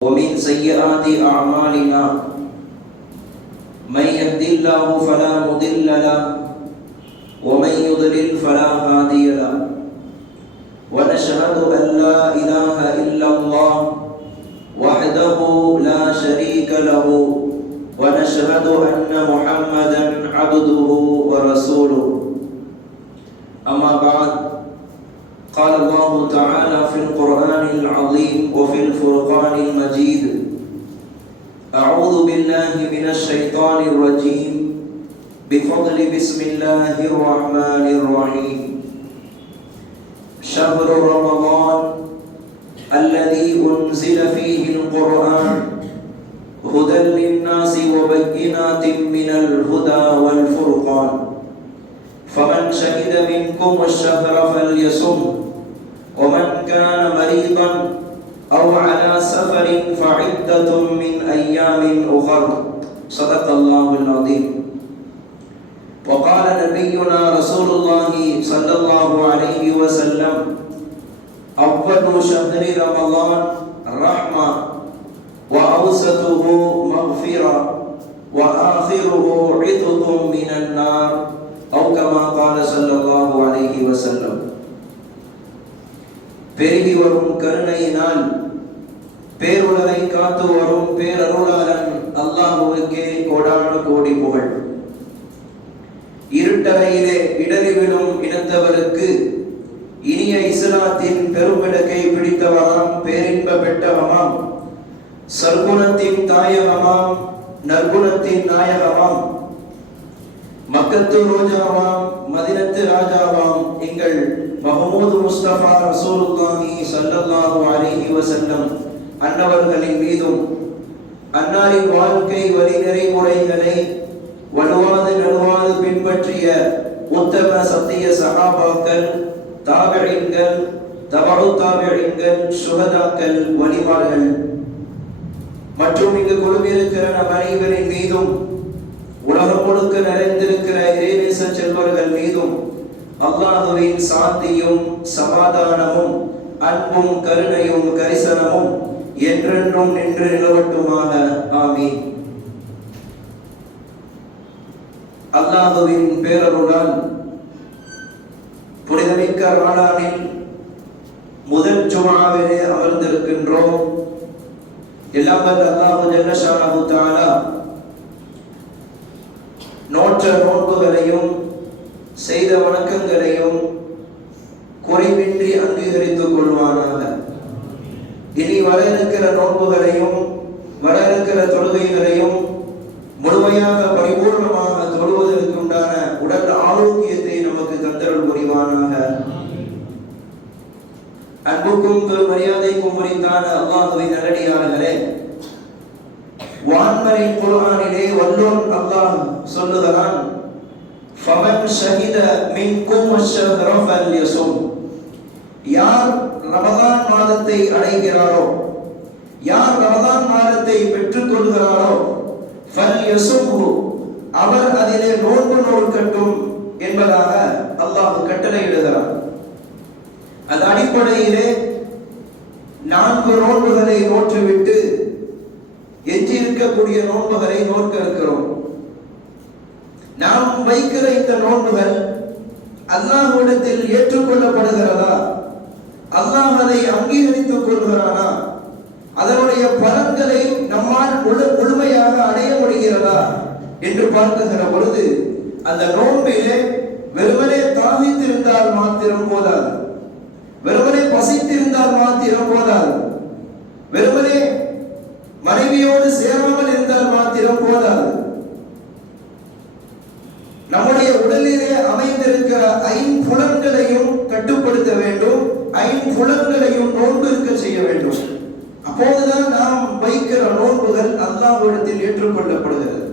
ومن سيئات أعمالنا من يهد الله فلا مضل له ومن يضلل فلا هادي له. ونشهد أن لا إله إلا الله وحده لا شريك له ونشهد أن محمدا عبده ورسوله. أما بعد قال الله تعالى في القرآن العظيم وفي الفرقان المجيد أعوذ بالله من الشيطان الرجيم. بفضل بسم الله الرحمن الرحيم. شهر رمضان الذي أنزل فيه القرآن هدى للناس وبينات من الهدى والفرقان. فمن شهد منكم الشهر فليصم. كان مريضا أو على سفر فعدة من أيام أخر. صدق الله العظيم. وقال نبينا رسول الله صلى الله عليه وسلم أول شهر رمضان رحمة وأوسطه مغفرة وآخره عتق من النار أو كما قال صلى الله عليه وسلم. பெருகி வரும் கருணையினால் பேருளரை காத்து வரும் பேரருளாளன் அல்லாஹுவுக்கே கோடான கோடி புகழ். இருட்டறையிலே இடறி விழும் இனத்தவருக்கு இனிய இஸ்லாத்தின் பெருமிடக்கை பிடித்தவமாம் பேரின்ப பெற்றவமாம். சர்க்குணத்தின் தாயகமாம் நற்குணத்தின் நாயகமாம். மக்கத்து ரோஜாவாம் மதினத்து ராஜாவாம் எங்கள் மஹமூது முஸ்தபா ரசூலுல்லாஹி ஸல்லல்லாஹு அலைஹி வஸல்லம் அன்னவர்களின் மீதும் அன்னாரின் வாழ்க்கை வழிநெறி முறைகளை வலுவாது நழுவாது பின்பற்றிய உத்தம சத்திய சகாபாக்கள் தாபிழின்கள் தவறு தாபிழின்கள் சுகதாக்கள் வழிபாடுகள் மற்றும் இங்கு குழுமிருக்கிற நம் அனைவரின் மீதும் உலகம் முழுக்க நிறைந்திருக்கிற இறைநேச செல்வர்கள் மீதும் அல்லாஹுவின் சாந்தியும் சமாதானமும் அன்பும் கருணையும் கரிசனமும் என்றென்றும் நின்று நிலவட்டுமாக. ஆமீன். அல்லாஹுவின் பேரருளால் புனிதமிக்க ராணானில் முதல் ஜுமாவிலே அமர்ந்திருக்கின்றோம். எல்லாம் அல்லாஹு ஜல்லஷானஹு தஆலா நோற்ற நோக்குகளையும் செய்த வணக்கங்களையும் குறைவின்றி அங்கீகரித்துக் கொள்வானாக. இனி வர இருக்கிற நோன்புகளையும் வர இருக்கிற தொழுகைகளையும் முழுமையாக பரிபூர்ணமாக தொழுவதற்குண்டான உடல் ஆரோக்கியத்தை நமக்கு தந்தருள் புரிவானாக. அன்புக்கும் மரியாதைக்கும் உரித்தான அல்லாஹுவின் நல்லடியார்களே வான்மறை குர்ஆனிலே வல்லோன் அல்லாஹ் சொல்லுகிறான் ஃபமன் ஷஹித மின்கும் அஷ்ஹர ஃபல்யசும் யார் ரமதான் மாதத்தை அடைகிறாரோ யார் ரமதான் மாதத்தை பெற்றுக் கொள்கிறாரோ ஃபல்யசும்ஹு அவர் அதிலே நோன்பு நோக்கட்டும் என்பதாக அல்லாஹ் கட்டளையிடுகிறார் அது அடிப்படையிலே நான்கு நோன்புகளை நோற்றுவிட்டு எஞ்சி இருக்கக்கூடிய நோன்புகளை நோக்க இருக்கிறோம். நாம் வைக்கிற இந்த நோன்புகள் அல்லாஹ்விடத்தில் ஏற்றுக்கொள்ளப்படுகிறதா? அல்லாஹ் அதை அங்கீகரித்துக் கொள்கிறானா? அதனுடைய பலன்களை நம்மால் முழுமையாக அடைய முடிகிறதா? என்று பார்க்குகிற பொழுது அந்த நோன்பிலே வெறுமனே தாவித்திருந்தால் மாத்திரம் போதாது. வெறுமனே பசித்திருந்தால் மாத்திரம் போதாது. வெறுமனே மனைவியோடு சேராமல் இருந்தால் மாத்திரம் போதாது நம்முடைய உடலிலே அமைந்திருக்கிற ஐம்புலன்களையும் கட்டுப்படுத்த வேண்டும். ஐம்புலன்களையும் நோன்பு இருக்க செய்ய வேண்டும். அப்போதுதான் நாம் வைக்கிற நோன்புகள் அல்லாஹ்விடத்தில் ஏற்றுக்கொள்ளப்படுகிறது.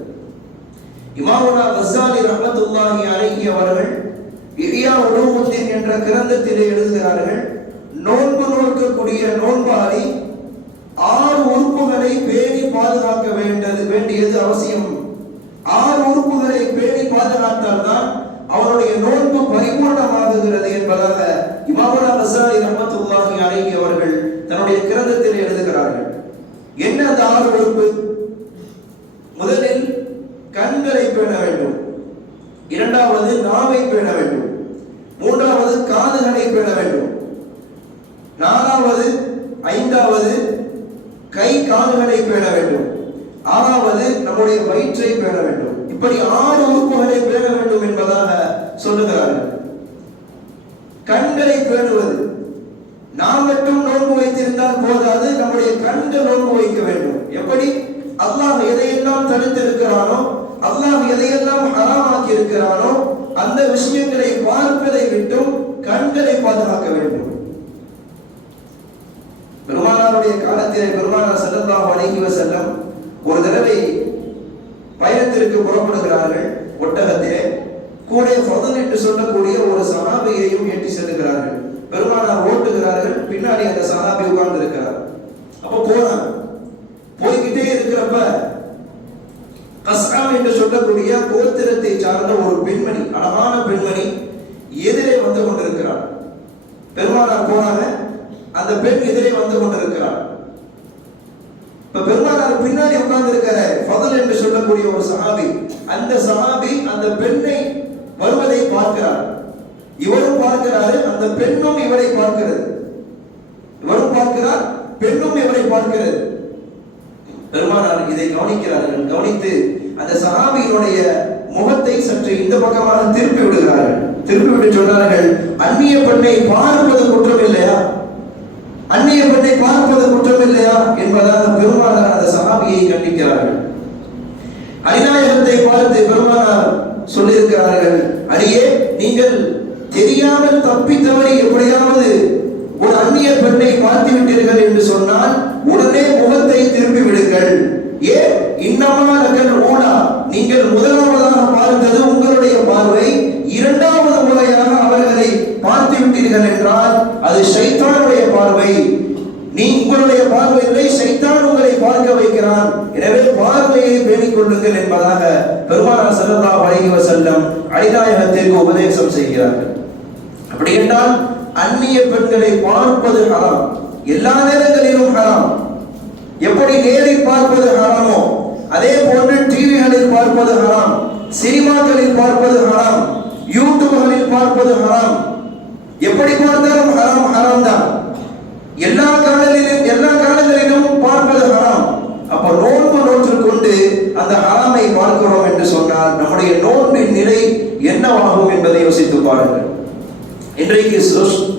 இமாமுனா வசாலி ரஹமத்துல்லாஹி அலைஹி அவர்கள் இரியா உலூமுத்தீன் என்ற கிரந்தத்திலே எழுதுகிறார்கள் நோன்பு நோக்கக்கூடிய நோன்பாளி ஆறு உறுப்புகளை பேணி பாதுகாக்க வேண்டது வேண்டியது அவசியம் ஆறு உறுப்புகளை பேணி பாதுகாத்தால் தான் அவருடைய நோன்பு பரிபூர்ணமாகுகிறது என்பதாக இமாமுனா ரஹமத்துல்லாஹி அலைஹி அவர்கள் தன்னுடைய கிரந்தத்தில் எழுதுகிறார்கள். என்ன அந்த ஆறு உறுப்பு முதலில் கண்களை பேண வேண்டும் இரண்டாவது நாவை பேண வேண்டும் மூன்றாவது காதுகளை பேண வேண்டும் நாலாவது ஐந்தாவது கை கால்களை பேண வேண்டும் ஆறாவது நம்முடைய வயிற்றை பேண வேண்டும் இப்படி ஆறு உறுப்புகளை பேண வேண்டும் என்பதாக சொல்லுகிறார்கள் கண்களை பேணுவது நாம் மட்டும் நோன்பு வைத்திருந்தால் போதாது நம்முடைய கண்கள் நோன்பு வைக்க வேண்டும் எப்படி அல்லாஹ் எதையெல்லாம் தடுத்திருக்கிறானோ எதெல்லாம் ஹராமாக்கி இருக்கிறானோ அந்த விஷயங்களை பார்ப்பதை விட்டும் கண்களை பாதுகாக்க வேண்டும். பெருமானாருடைய காலத்திலே பெருமானார் ஸல்லல்லாஹு அலைஹி செல்லம் ஒரு தடவை பயணத்திற்கு புறப்படுகிறார்கள். ஒட்டகத்திலே கூட ஃபதல் என்று சொல்லக்கூடிய ஒரு சஹாபியையும் ஏற்றி செல்லுகிறார்கள். பெருமானார் ஓட்டுகிறார்கள். பின்னாடி அந்த சஹாபி உட்கார்ந்து இருக்கிறார் அப்ப போறாங்க கஸ்ராம் என்று சொல்லக்கூடிய கோத்திரத்தை சார்ந்த ஒரு பெண்மணி அழகான பெண்மணி எதிரே வந்து கொண்டிருக்கிறார் பெருமானார் போனாங்க. அந்த பெண் எதிரே வந்து கொண்டிருக்கிறார் இப்ப பெருமானார் பின்னாடி உட்கார்ந்து இருக்கிற ஃபதல் என்று சொல்லக்கூடிய ஒரு சஹாபி. அந்த சஹாபி அந்த பெண்ணை வருவதை பார்க்கிறார். இவரும் பார்க்கிறாரு. அந்த பெண்ணும் இவரை பார்க்கிறது. இவரும் பார்க்கிறார். பெண்ணும் இவரை பார்க்கிறது. பெருமானார் இதை கவனிக்கிறார்கள். கவனித்து அந்த சஹாபியினுடைய முகத்தை சற்று இந்த பக்கமாக திருப்பி விடுகிறார்கள். திருப்பி விட்டு சொன்னார்கள் அந்நிய பெண்ணை பார்ப்பது குற்றம் இல்லையா அந்நிய பெண்ணை பார்ப்பது குற்றம் இல்லையா என்பதாக பெருமானார் அந்த சஹாபியை கண்டிக்கிறார்கள். அடிநாயகத்தை பார்த்து பெருமானார் சொல்லியிருக்கிறார்கள் அடியே நீங்கள் தெரியாமல் தப்பி தவறி எப்படியாவது ஒரு அந்நிய பெண்ணை பார்த்து விட்டீர்கள் என்று சொன்னால் உடனே முகத்தை திருப்பி விடுங்கள். ஏன் இன்னமா நகல் ஊடா நீங்கள் முதலாவதாக பார்த்தது உங்களுடைய பார்வை. இரண்டாவது முறையாக அவர்களை பார்த்து விட்டீர்கள் என்றால் அது சைத்தானுடைய பார்வை. நீ உங்களுடைய பார்வைகளை சைத்தான் உங்களை பார்க்க வைக்கிறான். எனவே பார்வையை பேணிக் கொள்ளுங்கள் என்பதாக பெருமானா சல்லா அலைஹி வஸல்லம் அடிநாயகத்திற்கு உபதேசம் செய்கிறார்கள். அப்படி என்றால் அந்நிய பெண்களை பார்ப்பது ஹராம். எல்லா நேரங்களிலும் ஹராம் எப்படி நேரில் பார்ப்பது ஹராமோ அதே போன்று டிவிகளில் பார்ப்பது ஹராம் சினிமாக்களில் பார்ப்பது ஹராம் யூடியூப்களில் பார்ப்பது ஹராம் எப்படி பார்த்தாலும் ஹராம் ஹராம் தான். எல்லா காலங்களிலும் எல்லா காலங்களிலும் பார்ப்பது ஹராம். அப்ப நோன்பு நோற்று கொண்டு அந்த ஹராமை பார்க்கிறோம் என்று சொன்னால் நம்முடைய நோன்பின் நிலை என்னவாகும் என்பதை யோசித்து பாருங்கள். இன்றைக்கு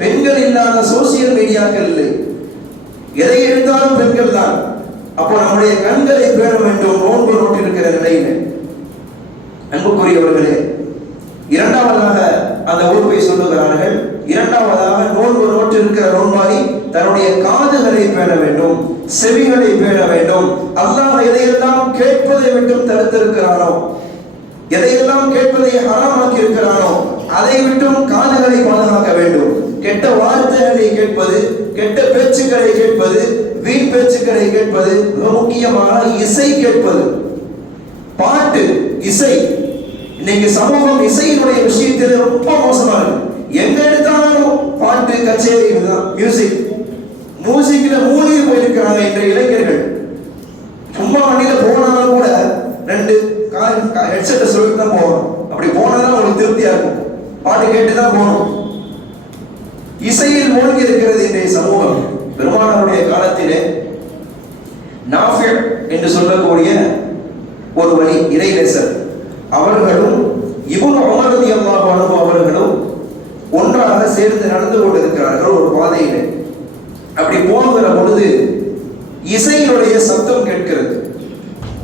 பெண்கள் இல்லாத சோசியல் மீடியாக்கள் இல்லை. எதை எழுந்தாலும் பெண்கள் தான். அப்போ நம்முடைய கண்களை பேண வேண்டும். நோன்பு நோட்டிருக்கிற நிலையில. அன்புக்குரியவர்களே இரண்டாவதாக அந்த உறுப்பை சொல்லுகிறார்கள். இரண்டாவதாக நோன்பு நோட்டிருக்கிற நோன்பாளி தன்னுடைய காதுகளை பேண வேண்டும் செவிகளை பேண வேண்டும். அல்லாஹ் எதையெல்லாம் கேட்பதை விட்டும் தடுத்திருக்கிறானோ எதையெல்லாம் கேட்பதை ஹராமாக்கி இருக்கிறானோ அதை விட்டும் காதுகளை பாதுகாக்க வேண்டும். கெட்ட வார்த்தைகளை கேட்பது கெட்ட பேச்சுக்களை கேட்பது வீண் பேச்சுக்களை கேட்பது மிக முக்கியமாக இசை கேட்பது. பாட்டு இசை. இன்னைக்கு சமூகம் இசையினுடைய விஷயத்தில் ரொம்ப மோசமா இருக்கு. எங்க எடுத்தாலும் பாட்டு கச்சேரி தான் மியூசிக் மியூசிக்ல மூழ்கி போயிருக்கிறாங்க இன்றைய இளைஞர்கள். சும்மா வண்டியில போனாலும் கூட ரெண்டு ஹெட்செட்டை சொல்லிட்டு தான் போகணும். அப்படி போனாதான் உங்களுக்கு திருப்தியா இருக்கும். பாட்டு கேட்டு தான் போகணும். இசையில் மூழ்கி இருக்கிறது இன்றைய சமூகம். பெருமானவருடைய காலத்திலே நாஃபிர் என்று சொல்லக்கூடிய ஒரு வழி இறைநேசர். அவர்களும் இவன் அமரதி அம்மாவானும் அவர்களும் ஒன்றாக சேர்ந்து நடந்து கொண்டிருக்கிறார்கள் ஒரு பாதையிலே. அப்படி போகிற பொழுது இசையினுடைய சத்தம் கேட்கிறது.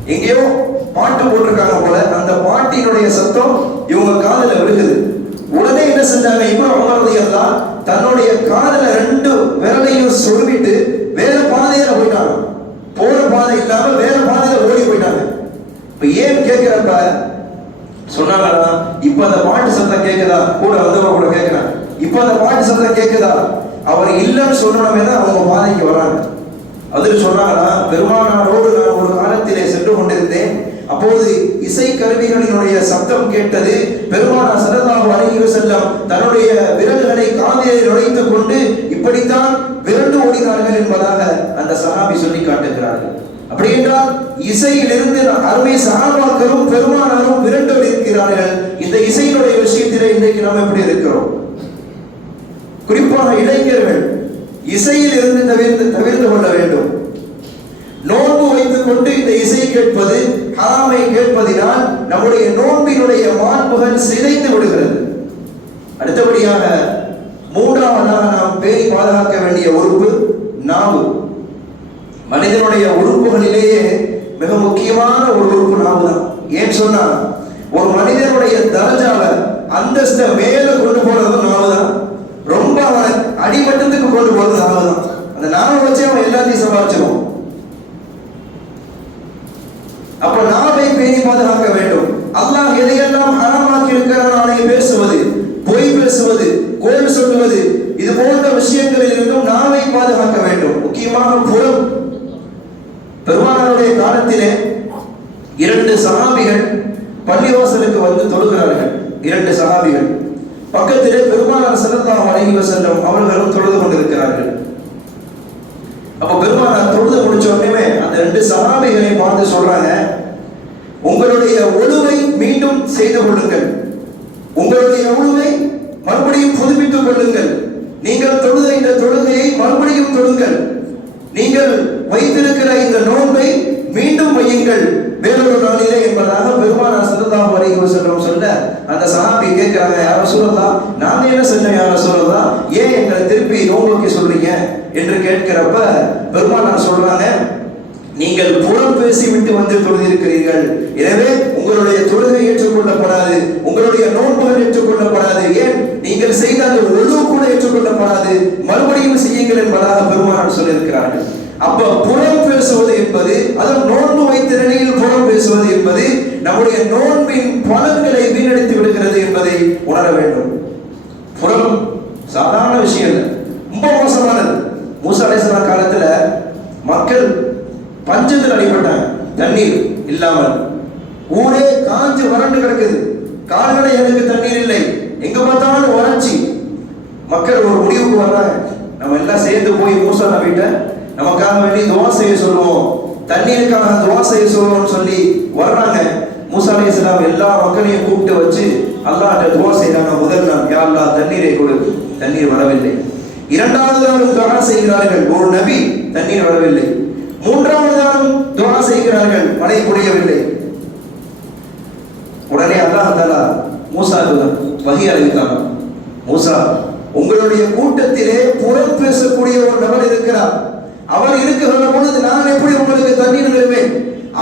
எங்கேயோ பாட்டு போட்டிருக்காங்க போல அந்த பாட்டினுடைய சத்தம் இவங்க காதில் விழுகுது. உடனே என்ன செஞ்சாங்க? இவன் உமரது எல்லாம் தன்னுடைய காதல ரெண்டு விரலையும் சொல்லிட்டு வேற பாதையில போயிட்டாங்க. போற பாதை இல்லாம வேற பாதையில ஓடி போயிட்டாங்க. இப்ப ஏன் கேட்கிறப்ப சொன்னாங்களா இப்ப அந்த பாட்டு சத்தம் கேட்குதா? கூட வந்தவங்க கூட கேட்கிறாங்க இப்ப அந்த பாட்டு சத்தம் கேட்குதா? அவர் இல்லைன்னு சொன்னோமே தான் அவங்க பாதைக்கு வராங்க. அதில் சொன்னாங்களா பெருமானாரோடு நான் ஒரு காலத்திலே சென்று கொண்டிருந்தேன். அப்போது இசை கருவிகளினுடைய சத்தம் கேட்டது பெருமானார் சரதாவு அலைஹி செல்லம். தன்னுடைய விரல்களை காதிலே நுழைத்துக் கொண்டு இப்படித்தான் விரண்டு ஓடினார்கள் என்பதாக அந்த சஹாபி சொல்லி காட்டுகிறார்கள். அப்படி என்றால் இசையிலிருந்து அருமை சகாபாக்களும் பெருமானாரும் விரண்டு இருக்கிறார்கள் இந்த இசையினுடைய விஷயத்திலே இன்றைக்கு நாம் எப்படி இருக்கிறோம்? குறிப்பாக இளைஞர்கள் இசையில் இருந்து தவிர்த்து தவிர்த்து கொள்ள வேண்டும். நோன்பு வைத்துக் கொண்டு இந்த இசை கேட்பது ஹராமை கேட்பதினால் நம்முடைய நோன்பினுடைய மாண்புகள் சிதைந்து விடுகிறது. அடுத்தபடியாக மூன்றாவதாக நாம் பேணி பாதுகாக்க வேண்டிய உறுப்பு நாவு. மனிதனுடைய உறுப்புகளிலேயே மிக முக்கியமான ஒரு உறுப்பு நாவு தான் ஏன் சொன்னா ஒரு மனிதனுடைய தரஜால அந்தஸ்தை மேல கொண்டு போறது நாவு தான் ரொம்ப அவனை அடிமட்டத்துக்கு கொண்டு போறது நாவு தான் அந்த நாவை வச்சு அவன் எல்லாத்தையும் சமாளிச்சிருவான் அப்ப நாவை பேணி பாதுகாக்க வேண்டும் அல்லாஹ் எதையெல்லாம் ஹராமாக்கி இருக்கிறான் அதை பேசுவது பொய் பேசுவது கோல் இது போன்ற விஷயங்களில் இருந்தும் நாமை பாதுகாக்க வேண்டும். முக்கியமாக புறம். பெருமானாருடைய காலத்திலே இரண்டு சகாபிகள் பள்ளிவாசலுக்கு வந்து தொழுகிறார்கள். இரண்டு சகாபிகள். பக்கத்திலே பெருமானார் சிறந்தா வணங்கி வஸல்லம் அவர்களும் தொழுது கொண்டிருக்கிறார்கள். அப்ப பெருமானார் தொழுது முடிச்ச உடனே அந்த ரெண்டு சகாபிகளை பார்த்து சொல்றாங்க உங்களுடைய ஒழுவை மீண்டும் செய்து கொள்ளுங்கள். உங்களுடைய ஒழுவை கொள்ளுங்கள். நீங்கள் தொழுத இந்த தொழுகையை மறுபடியும் தொழுங்கள். நீங்கள் வைத்திருக்கிற இந்த நோன்பை மீண்டும் வையுங்கள். வேறொரு நாளிலே என்பதாக பெருமானா ஸல்லல்லாஹு அலைஹி வஸல்லம் சொல்ல அந்த சஹாபி கேட்கிறாங்க யார சொல்லலாம் நாங்க என்ன செஞ்சோம் யார சொல்லலாம் ஏன் எங்களை திருப்பி நோன்புக்கு சொல்றீங்க? என்று கேட்கிறப்ப பெருமானார் சொல்றாங்க நீங்கள் புறம் பேசி விட்டு வந்து தொழுதிருக்கிறீர்கள். எனவே உங்களுடைய தொழுகை ஏற்றுக்கொள்ளப்படாது உங்களுடைய நோன்புகள் ஏற்றுக்கொள்ளப்படாது. ஏன்? நீங்கள் செய்த அந்த ஒழு கூட ஏற்றுக்கொள்ளப்படாது. மறுபடியும் செய்யுங்கள் என்பதாக பெருமானார் சொல்லியிருக்கிறார்கள். அப்ப புறம் பேசுவது என்பது அதுவும் நோன்பு வைத்திறனையில் புறம் பேசுவது என்பது நம்முடைய நோன்பின் பலன்களை வீணடித்து விடுகிறது என்பதை உணர வேண்டும். புறம் சாதாரண விஷயம் இல்லை. ரொம்ப மோசமானது. மூசா அலைஹிஸ்ஸலாம் காலத்துல மக்கள் பஞ்சத்தில் அடிபட்டாங்க தண்ணீர் இல்லாமல். ஊரே காஞ்சு வறண்டு கிடக்குது. கால்நடைகளுக்கு தண்ணீர் இல்லை? எங்க பார்த்தாலும் வறட்சி. மக்கள் ஒரு முடிவுக்கு வர்றாங்க. நம்ம எல்லாம் சேர்ந்து போய் மூசா நபிட்ட நமக்காக வேண்டி துவா செய்ய சொல்லுவோம். தண்ணீருக்காக துவா செய்ய சொல்லுவோம்னு சொல்லி வர்றாங்க. மூசா அலைஹிஸ்ஸலாம் எல்லா மக்களையும் கூப்பிட்டு வச்சு அல்லாட்ட துவா செய்கிறாங்க முதல் நாள் யா தண்ணீரை கொடு. தண்ணீர் வரவில்லை. இரண்டாவது நாளும் துவா செய்கிறார்கள். ஒரு நபி தண்ணீர் வரவில்லை. மூன்றாவது நாளும் துவா செய்கிறார்கள். மழை பொழியவில்லை உடனே அல்லாஹ் தாலா மூசா வகி அறிவித்தாங்க மூசா உங்களுடைய கூட்டத்திலே புறம் பேசக்கூடிய ஒரு நபர் இருக்கிறார். அவர் இருக்குகிற பொழுது நான் எப்படி உங்களுக்கு தண்ணீர் தருவேன்?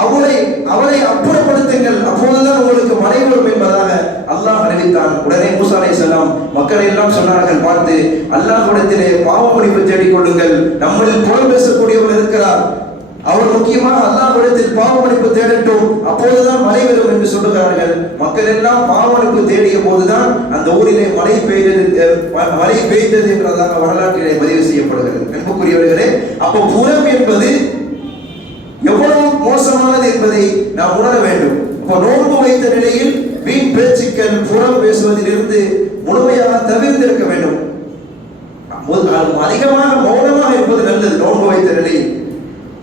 அவளை அவளை அப்புறப்படுத்துங்கள். அப்போதுதான் உங்களுக்கு மழை வரும் என்பதாக அல்லாஹ் அறிவித்தான். உடனே மூசா செல்லாம் மக்கள் எல்லாம் சொன்னார்கள் பார்த்து அல்லாஹ்விடத்திலே பாவ முடிவு தேடிக் கொள்ளுங்கள். நம்மளில் புறம் பேசக்கூடியவர் இருக்கிறார். அவர் முக்கியமாக அல்லாஹ்விடத்தில் பாவமளிப்பு தேடட்டும். அப்போதுதான் மழை வரும் என்று சொல்லுகிறார்கள். மக்கள் எல்லாம் பாவமளிப்பு தேடிய போதுதான் அந்த ஊரிலே மழை பெய்தது மழை பெய்தது என்றதாக வரலாற்றிலே பதிவு செய்யப்படுகிறது. அன்புக்குரியவர்களே அப்போ புறம் என்பது எவ்வளவு மோசமானது என்பதை நாம் உணர வேண்டும். இப்போ நோன்பு வைத்த நிலையில் வீண் பேச்சுக்கள் புறம் பேசுவதிலிருந்து முழுமையாக தவிர்த்திருக்க வேண்டும். மு- அதிகமாக மௌனமாக இருப்பது நல்லது நோன்பு வைத்த நிலையில்.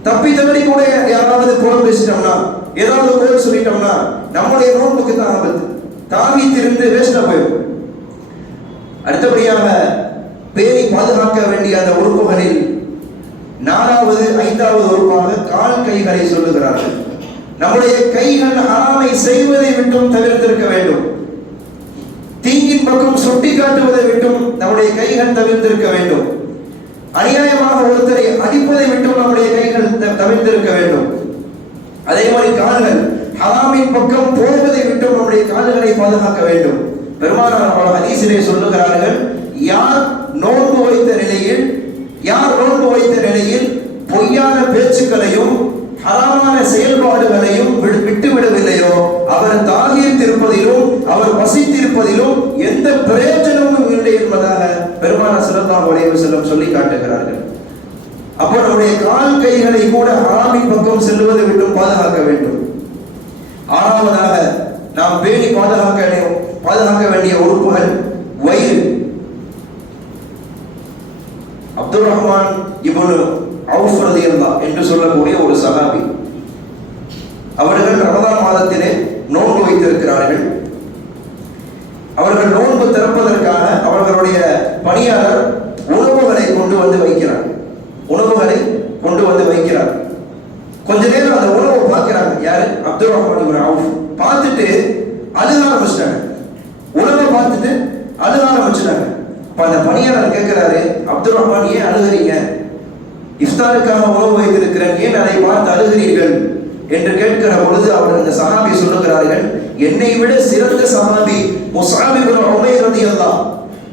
தப்பி தவறி கூட யாராவது புறம் பேசிட்டோம்னா ஏதாவது கோல் சொல்லிட்டோம்னா நம்முடைய நோன்புக்கு தான் ஆபத்து. தாவி திருந்து வேஸ்டா போயிடும். அடுத்தபடியாக பேணி பாதுகாக்க வேண்டிய அந்த உறுப்புகளில் நாலாவது ஐந்தாவது உறுப்பாக கால் கைகளை சொல்லுகிறார்கள். நம்முடைய கைகள் ஹராமை செய்வதை விட்டும் தவிர்த்திருக்க வேண்டும். தீங்கின் பக்கம் சுட்டி காட்டுவதை விட்டும் நம்முடைய கைகள் தவிர்த்திருக்க வேண்டும். அநியாயமாக ஒருத்தரை அடிப்பதை விட்டும் நம்முடைய கைகள் தவிர்த்திருக்க வேண்டும். அதே மாதிரி கால்கள் ஹராமின் பக்கம் போவதை விட்டும் நம்முடைய கால்களை பாதுகாக்க வேண்டும். பெருமானார் ஹதீசிலே சொல்லுகிறார்கள் யார் நோன்பு வைத்த நிலையில் யார் நோன்பு வைத்த நிலையில் பொய்யான பேச்சுக்களையும் ஹராமான செயல்பாடுகளையும் விடு- விட்டு விடவில்லையோ அவர் தாகியிருப்பதிலும் அவர் வசித்திருப்பதிலும் எந்த பிரயோஜனமும் இல்லை என்பதாக பெருமான ஸல்லல்லாஹு உடைய செல்லம் சொல்லி காட்டுகிறார்கள். அப்போ நம்முடைய கால் கைகளை கூட ஹராமின் பக்கம் செல்வதை விட்டும் பாதுகாக்க வேண்டும். ஆறாவதாக நாம் பேணி பாதுகாக்க பாதுகாக்க வேண்டிய உறுப்புகள் வயிறு. அப்துல் ரஹ்மான் இவ்வளவு தான் என்று சொல்லக்கூடிய ஒரு சகாபி அவர்கள் ரமதான் மாதத்திலே நோன்பு வைத்திருக்கிறார்கள். அவர்கள் நோன்பு திறப்பதற்கான அவர்களுடைய இந்த சஹாபி சொல்லுகிறார்கள் என்னை விட சிறந்த சஹாபி முசாபி பின் உமைர் ரலியல்லாஹ்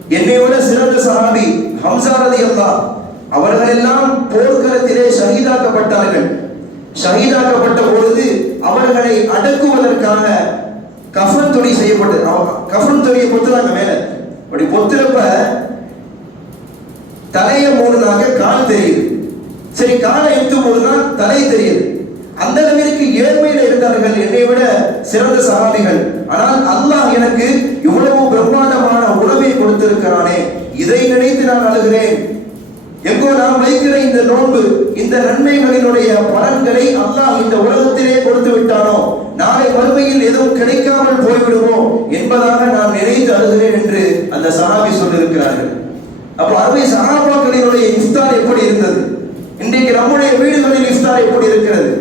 என்னை விட சிறந்த சஹாபி ஹம்சா அல்லா அவர்கள் எல்லாம் போர்க்களத்திலே ஷஹீதாக்கப்பட்டார்கள். ஷஹீதாக்கப்பட்ட பொழுது அவர்களை அடக்குவதற்காக கஃன் துணி செய்யப்பட்டது அவ- கஃன் துணியை பொத்துறாங்க மேல. அப்படி பொத்துறப்ப தலையை மூடுனாங்க கால் தெரியுது. சரி காலை எடுத்து மூடுனா தலை தெரியுது. அந்த அளவிற்கு ஏழ்மையில இருந்தார்கள் என்னை விட சிறந்த சகாபிகள். ஆனால் அல்லாஹ் எனக்கு இவ்வளவு பிரம்மாண்டமான உணவை கொடுத்திருக்கிறானே இதை நினைத்து நான் அழுகிறேன். எங்கோ நாம் வைக்கிற இந்த நோன்பு இந்த நன்மைகளினுடைய பலன்களை அல்லாஹ் இந்த உலகத்திலே கொடுத்து விட்டானோ நாளை வறுமையில் எதுவும் கிடைக்காமல் போய்விடுமோ என்பதாக நான் நினைத்து அழுகிறேன் என்று அந்த சஹாபி சொல்லியிருக்கிறார்கள். அப்போ அருமை சஹாபாக்களினுடைய இஃப்தார் எப்படி இருந்தது? இன்றைக்கு நம்முடைய வீடுகளில் இஃப்தார் எப்படி இருக்கிறது?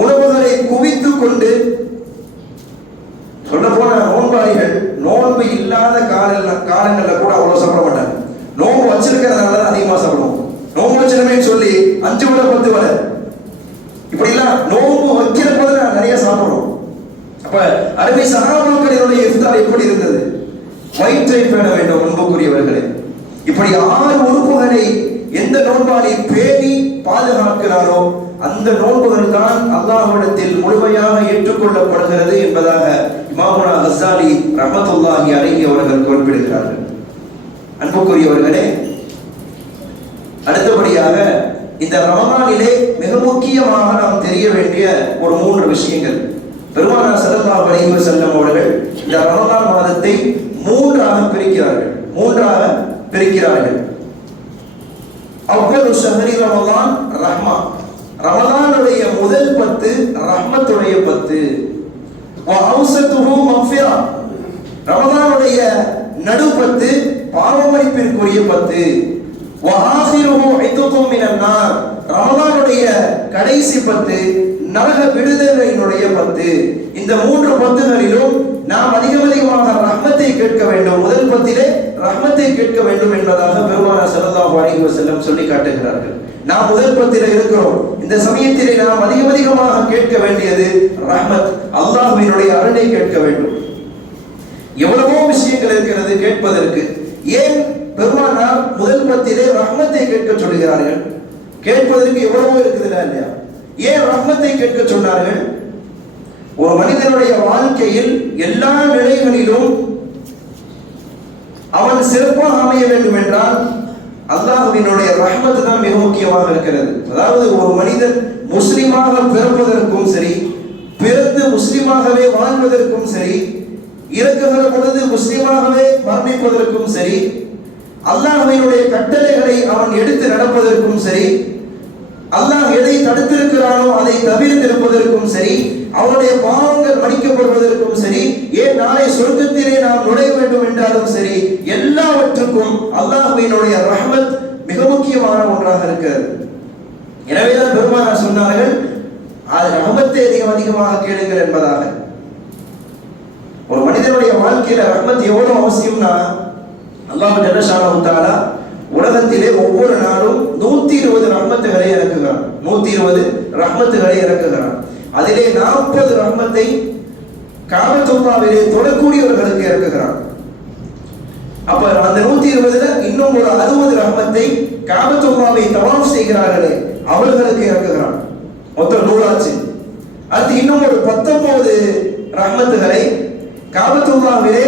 உணவுகளை குவித்துக் கொண்டு சொல்ல போன நோன்பாளிகள் நோன்பு இல்லாத கால காலங்கள்ல கூட அவ்வளவு சாப்பிட மாட்டாங்க. நோன்பு வச்சிருக்கிறதுனால தான் அதிகமா சாப்பிடுவோம். நோன்பு வச்சிருமேன்னு சொல்லி அஞ்சு விட பத்து வரை இப்படி எல்லாம் நோன்பு வைக்கிற போது நான் நிறைய சாப்பிடுறோம். அப்ப அருமை சகாபாக்களினுடைய இஃப்தார் எப்படி இருந்தது? வயிற்றை பேண வேண்டும் அன்புக்குரியவர்களே. இப்படி ஆறு உறுப்புகளை எந்த நோன்பாளி பேணி பாதுகாக்கிறாரோ அந்த நோன்புகள் தான் அல்லாஹ்விடத்தில் முழுமையாக ஏற்றுக்கொள்ளப்படுகிறது என்பதாக இமாமுனா ஹசாலி ரஹமத்துல்லாஹி அலைஹி அவர்கள் குறிப்பிடுகிறார்கள். அன்புக்குரியவர்களே அடுத்தபடியாக இந்த ரமலானிலே மிக முக்கியமாக நாம் தெரிய வேண்டிய ஒரு மூன்று விஷயங்கள். பெருமானா சதல்லா அலைஹி செல்லும் அவர்கள் இந்த ரமணா மாதத்தை மூன்றாக பிரிக்கிறார்கள். மூன்றாக பிரிக்கிறார்கள். அவ்வளவு ஷஹரி ரமலான் ரஹ்மா. ரமலானுடைய முதல் பத்து ரஹ்மத்துடைய பத்து. வஅவுசத்துஹு நடு பத்து பாவமளிப்பிற்குரிய பத்து. வஆஹிருஹு ரமலானுடைய கடைசி பத்து நரக விடுதலையினுடைய பத்து. இந்த மூன்று பத்துகளிலும் நாம் அதிகம் அதிகமாக ரஹ்மத்தை கேட்க வேண்டும். முதல் பத்திலே ரஹ்மத்தை கேட்க வேண்டும் என்பதாக பெருமான ஸல்லல்லாஹு அலைஹி செல்லம் சொல்லி காட்டுகிறார்கள். நாம் முதல் இருக்கிறோம். இந்த சமயத்திலே நாம் அதிகம் அதிகமாக கேட்க வேண்டியது ரஹ்மத் அல்லாஹ்வினுடைய அருளை கேட்க வேண்டும். எவ்வளவோ விஷயங்கள் இருக்கிறது கேட்பதற்கு. ஏன் பெருமானார் முதல் பத்திலே ரஹ்மத்தை கேட்க சொல்கிறார்கள்? கேட்பதற்கு எவ்வளவோ இருக்குதுல்ல இல்லையா? ஏன் ரஹ்மத்தை கேட்க சொன்னார்கள்? ஒரு மனிதனுடைய வாழ்க்கையில் எல்லா நிலைகளிலும் அவன் சிறப்பாக அமைய வேண்டும் என்றால் அல்லாஹுவினுடைய ரஹமத்து தான் மிக முக்கியமாக இருக்கிறது. அதாவது ஒரு மனிதன் முஸ்லிமாக பிறப்பதற்கும் சரி பிறந்து முஸ்லிமாகவே வாழ்வதற்கும் சரி இறக்குகிற பொழுது முஸ்லிமாகவே மரணிப்பதற்கும் சரி அல்லாஹுவினுடைய கட்டளைகளை அவன் எடுத்து நடப்பதற்கும் சரி அல்லாஹ் எதை தடுத்திருக்கிறானோ அதை தவிர்த்திருப்பதற்கும் சரி அவருடைய பாவங்கள் மன்னிக்கப்படுவதற்கும் சரி ஏன் நாளை சொர்க்கத்திலே நாம் நுழைய வேண்டும் என்றாலும் சரி எல்லாவற்றுக்கும் அல்லாஹ்வினுடைய ரஹமத் மிக முக்கியமான ஒன்றாக இருக்கிறது. எனவேதான் பெருமானார் சொன்னார்கள் அது ரஹமத்தை அதிகம் அதிகமாக கேளுங்கள் என்பதாக. ஒரு மனிதனுடைய வாழ்க்கையில ரஹமத் எவ்வளவு அவசியம்னா அல்லாஹ் ஜல்லஷானஹு தஆலா உலகத்திலே ஒவ்வொரு நாளும் நூத்தி இருபது ரஹ்மத்துகளை இறக்குகிறான். நூத்தி இருபது ரஹ்மத்துகளை இறக்குகிறான். அதிலே நாற்பது ரஹ்மத்தை காபத்துல்லாவிலே தொடக்கூடியவர்களுக்கு இறக்குகிறான். அப்ப அந்த நூத்தி இருபதுல இன்னும் ஒரு அறுபது ரஹ்மத்தை காபத்துல்லாவை தவாம் செய்கிறார்களே அவர்களுக்கு இறக்குகிறான். மொத்தம் நூறாச்சு. அடுத்து இன்னும் ஒரு பத்தொன்பது ரஹ்மத்துகளை காபத்துல்லாவிலே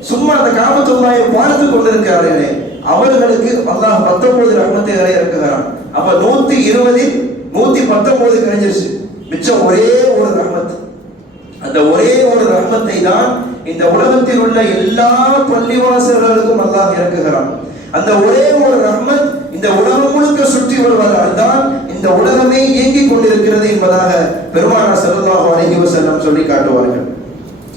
சும்மா அந்த காபத்துல்லாவை பார்த்து கொண்டிருக்கிறார்களே அவர்களுக்கு அல்லாஹ் பத்தொன்பது வரை இறக்குகிறான். அப்ப நூத்தி இருபதில் நூத்தி பத்தொன்பது கிடைஞ்சிருச்சு. மிச்சம் ஒரே ஒரு ரகமத் அந்த ஒரே ஒரு ரகமத்தை தான் இந்த உலகத்தில் உள்ள எல்லா பள்ளிவாசர்களுக்கும் அல்லாஹ் இறக்குகிறான். அந்த ஒரே ஒரு ரஹ்மத் இந்த உலகம் முழுக்க சுற்றி வருவதால் தான் இந்த உலகமே இயங்கிக் கொண்டிருக்கிறது என்பதாக பெருமானா ஸல்லல்லாஹு அலைஹி சொல்லி காட்டுவார்கள்.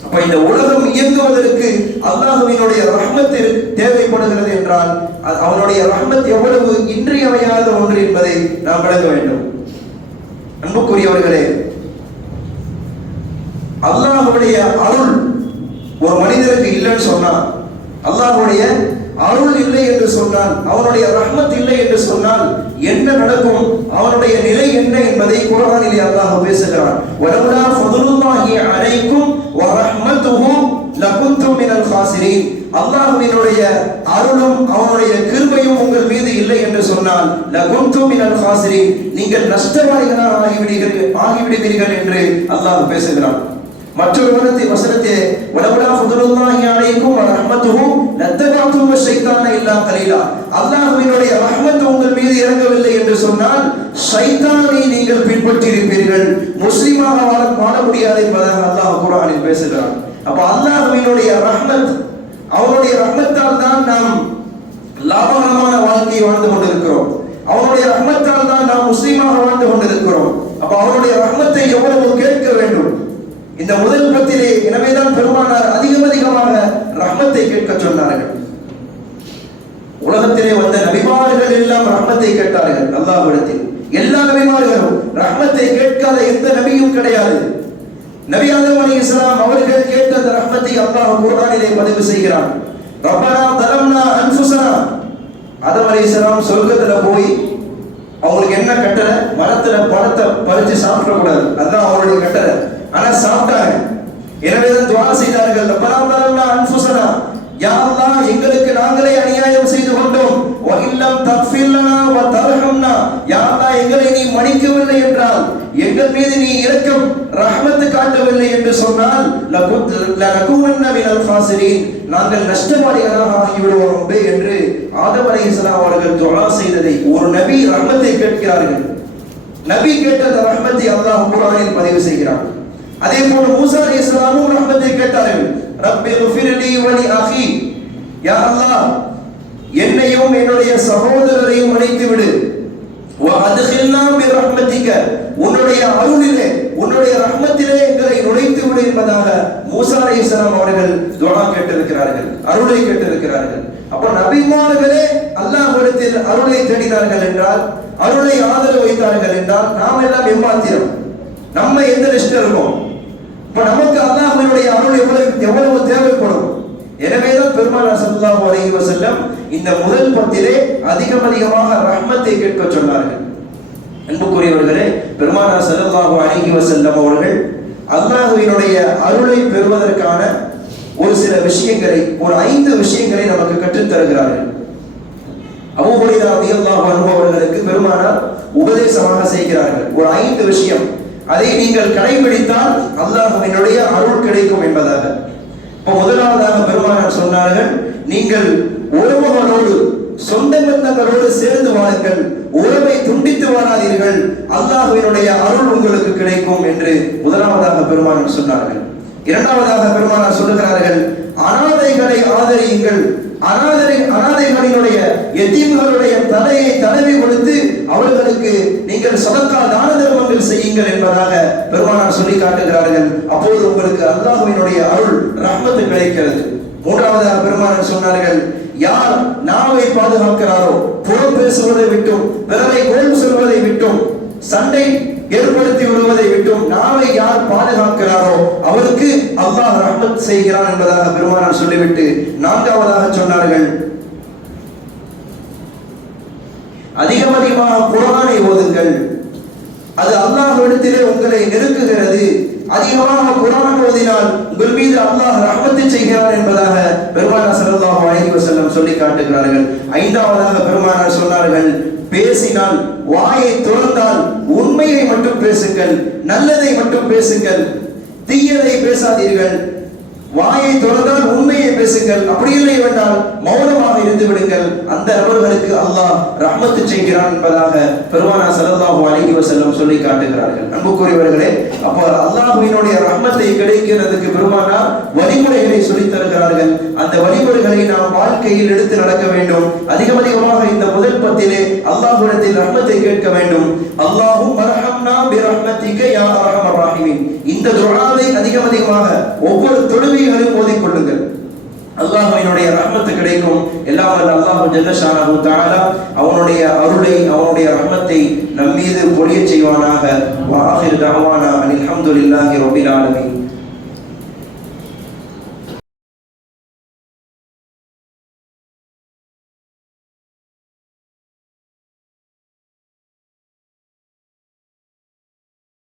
அப்ப இந்த உலகம் இயங்குவதற்கு அல்லாஹுவினுடைய ரஹ்மத் தேவைப்படுகிறது என்றால் அ- அவனுடைய ரஹ்மத் எவ்வளவு இன்றியமையாத ஒன்று என்பதை நாம் விளங்க வேண்டும். அன்புக்குரியவர்களே அல்லாஹுடைய அருள் ஒரு மனிதருக்கு இல்லைன்னு சொன்னான் அல்லாஹுடைய அருள் இல்லை என்று சொன்னால் அவனுடைய ரஹ்மத் இல்லை என்று சொன்னால் என்ன நடக்கும்? அவனுடைய நிலை என்ன என்பதை குர்ஆனிலே அல்லாஹ் பேசுகிறான். வலவுலா ஃபதுலுல்லாஹி அலைக்கும் வ ரஹ்மத்துஹு லகுந்தும் மினல் காசிரீன். அல்லாஹ்வினுடைய அருளும் அவனுடைய கிருபையும் உங்கள் மீது இல்லை என்று சொன்னால் லகுந்தும் மினல் காசிரீன். நீங்கள் நஷ்டவாளிகளாக ஆகிவிடுகிறீர்கள் ஆகிவிடுவீர்கள் என்று அல்லாஹ் பேசுகிறான். மற்றொரு வனத்தை வசனத்தை வலவலா ஃபதுலுல்லாஹி அலைக்கும் வ ரஹ்மத்துஹு லத்தகாத்தும் ஷைத்தான இல்லா கலீலா. அல்லாஹ்வினுடைய ரஹ்மத் உங்கள் மீது இறங்கவில்லை என்று சொன்னால் ஷைத்தானை நீங்கள் பின்பற்றி இருப்பீர்கள் முஸ்லிமாக வாழ வாழ முடியாது என்பதாக அல்லாஹ் குர்ஆனில் பேசுகிறான். அப்ப அல்லாஹ்வினுடைய ரஹ்மத் அவனுடைய ரஹ்மத்தால் தான் நாம் லாபகரமான வாழ்க்கையை வாழ்ந்து கொண்டிருக்கிறோம். அவனுடைய ரஹ்மத்தால் தான் நாம் முஸ்லிமாக வாழ்ந்து கொண்டிருக்கிறோம். அப்ப அவனுடைய ரஹ்மத்தை எவ்வளவு கேட்க வேண்டும்? இந்த முதல் பத்திலே எனவேதான் பெருமானார் அதிகம் அதிகமாக ரஹ்மத்தை கேட்க சொன்னார்கள். உலகத்திலே வந்த நபிமார்கள் எல்லாம் ரஹ்மத்தை கேட்டார்கள் அல்லாஹ்விடத்தில். எல்லா நபிமார்களும் ரஹ்மத்தை கேட்காத எந்த நபியும் கிடையாது. நபி ஆதம் அலி இஸ்லாம் அவர்கள் கேட்ட அந்த ரஹ்மத்தை அல்லாஹ் குர்ஆனிலே பதிவு செய்கிறான். ரப்பனா தலம்னா அன்ஃபுஸனா? ஆதம் அலி இஸ்லாம் சொர்க்கத்துல போய் அவங்களுக்கு என்ன கட்டளை? மரத்துல பழத்தை பறிச்சு சாப்பிடக்கூடாது. அதுதான் அவருடைய கட்டளை. ஆனா சாப்பிட்டாங்க எனவே துவா செய்தார்கள். பராமரம்னா அன்புசனா யாரெல்லாம் எங்களுக்கு நாங்களே அநியாயம் செய்து கொண்டோம். வ இல்லம் தக்ஃபிர் வ தர்ஹம்னா யாரெல்லாம் எங்களை நீ மன்னிக்கவில்லை என்றால் எங்கள் மீது நீ இரக்கம் ரஹமத்து காட்டவில்லை என்று சொன்னால் லகுத் லனகுவன்ன மினல் ஃபாசிரீன். நாங்கள் நஷ்டவாளிகளாக ஆகிவிடுவோம் என்று ஆதம் அலைஹிஸ்ஸலாம் அவர்கள் துஆ செய்ததை ஒரு நபி ரஹமத்தை கேட்கிறார்கள். நபி கேட்ட அந்த ரஹ்மத்தை அல்லாஹ் குர்ஆனில் பதிவு செய்கிறான். அதே போல மூசா அலி இஸ்லாமும் ரஹ்மத்தை கேட்டார்கள். ரப்பி குஃபிரலி வலி அஹி யா அல்லாஹ் என்னையும் என்னுடைய சகோதரரையும் அழைத்து விடு வ அத்கில்னா உன்னுடைய அருளிலே உன்னுடைய ரஹ்மத்திலே எங்களை நுழைத்து விடு என்பதாக மூசா அலி இஸ்லாம் அவர்கள் துஆ கேட்டிருக்கிறார்கள் அருளை கேட்டிருக்கிறார்கள். அப்ப நபிமார்களே அல்லாஹ்விடத்தில் அருளை தேடினார்கள் என்றால் அருளை ஆதரவு வைத்தார்கள் என்றால் நாம் எல்லாம் எம்மாத்திரம்? நம்ம எந்த லிஸ்ட்ல இருக்கோம்? இப்ப நமக்கு அல்லாஹ்வினுடைய அருள் எவ்வளவு எவ்வளவு தேவைப்படும்? எனவேதான் பெருமானார் ஸல்லல்லாஹு அலைஹி வஸல்லம் இந்த முதல் பத்திலே அதிகம் அதிகமாக ரஹ்மத்தை கேட்க சொன்னார்கள். அன்புக்குரியவர்களே பெருமானார் ஸல்லல்லாஹு அலைஹி வசல்லம் அவர்கள் அல்லாஹுவினுடைய அருளை பெறுவதற்கான ஒரு சில விஷயங்களை ஒரு ஐந்து விஷயங்களை நமக்கு கற்றுத் தருகிறார்கள் அபூ ஹுரைரா அவர்களுக்கு பெருமானார் உபதேசமாக செய்கிறார்கள். ஒரு ஐந்து விஷயம். அதை நீங்கள் கடைபிடித்தால் அல்லாஹ்வினுடைய அருள் கிடைக்கும் என்பதாக. இப்போ முதலாவதாக பெருமானார் சொன்னார்கள் நீங்கள் உறவுகளோடு சொந்த பந்தங்களோடு சேர்ந்து வாழுங்கள் உறவை துண்டித்து வாழாதீர்கள் அல்லாஹுவினுடைய அருள் உங்களுக்கு கிடைக்கும் என்று முதலாவதாக பெருமானார் சொன்னார்கள். இரண்டாவதாக பெருமானார் சொல்லுகிறார்கள் அனாதைகளை ஆதரியுங்கள். அனாதை அனாதைகளினுடைய எத்தீம்களுடைய தலையை தடவி கொடுத்து அவர்களுக்கு நீங்கள் சதக்கா தான தர்மங்கள் செய்யுங்கள் என்பதாக பெருமானார் சொல்லி காட்டுகிறார்கள். அப்போது உங்களுக்கு அல்லாஹுவினுடைய அருள் ரஹ்மத்து கிடைக்கிறது. மூன்றாவதாக பெருமானார் சொன்னார்கள் யார் நாவை பாதுகாக்கிறாரோ புறம் பேசுவதை விட்டும் பிறரை கோல் சொல்வதை விட்டும் சண்டை ஏற்படுத்தி விடுவதை விட்டும் நாவை யார் பாதுகாக்கிறாரோ அவருக்கு அல்லாஹ் ரஹ்மத் செய்கிறான் என்பதாக பெருமானார் சொல்லிவிட்டு நான்காவதாக சொன்னார்கள். அதிகம் அதிகமாக குரானை ஓதுங்கள். அது அல்லாஹ்விடத்திலே உங்களை நெருக்குகிறது. அதிகமாக குரான் ஓதினால் உங்கள் மீது அல்லாஹ் ரஹ்மத்தை செய்கிறார் என்பதாக பெருமானார் சல்லாஹ் அலைஹி வஸல்லம் சொல்லி காட்டுகிறார்கள் ஐந்தாவதாக பெருமானார் சொன்னார்கள் பேசினால் வாயை திறந்தால் உண்மையை மட்டும் பேசுங்கள் நல்லதை மட்டும் பேசுங்கள். தீயதை பேசாதீர்கள். வாயை திறந்தால் உண்மையை பேசுங்கள். அப்படி இல்லை என்றால் மௌனமாக இருந்து விடுங்கள். அந்த நபர்களுக்கு அல்லாஹ் ரஹ்மத்து செய்கிறான் என்பதாக பெருமானா ஸல்லல்லாஹு அலைஹி வசல்லம் சொல்லி காட்டுகிறார்கள். அன்புக்குரியவர்களே அப்போ அல்லாஹுவினுடைய ரஹ்மத்தை கிடைக்கிறதுக்கு பெருமானா வழிமுறைகளை சொல்லித் தருகிறார்கள். அந்த வழிமுறைகளை நாம் வாழ்க்கையில் எடுத்து நடக்க வேண்டும். அதிகம் அதிகமாக இந்த முதல் பத்திலே அல்லாஹுடத்தில் ரஹ்மத்தை கேட்க வேண்டும். அல்லாஹும் மர்ஹம்னா பி ரஹ்மத்திக யா அர்ஹமர் இந்த துஆவை அதிகம் அதிகமாக ஒவ்வொரு தொழுகைகளிலும் ஓதிக்கொள்ளுங்கள் அல்லாஹுவினுடைய ரஹ்மத்து கிடைக்கும். எல்லா எல்லாம் அல்லாஹு ஜல்லஷானு தாலா அவனுடைய அருளை அவனுடைய ரஹ்மத்தை நம்மீது பொழிய செய்வானாக. வாஹிர் தாவானா அனில் அஹமதுல்லாஹி ரபில் ஆலமின்.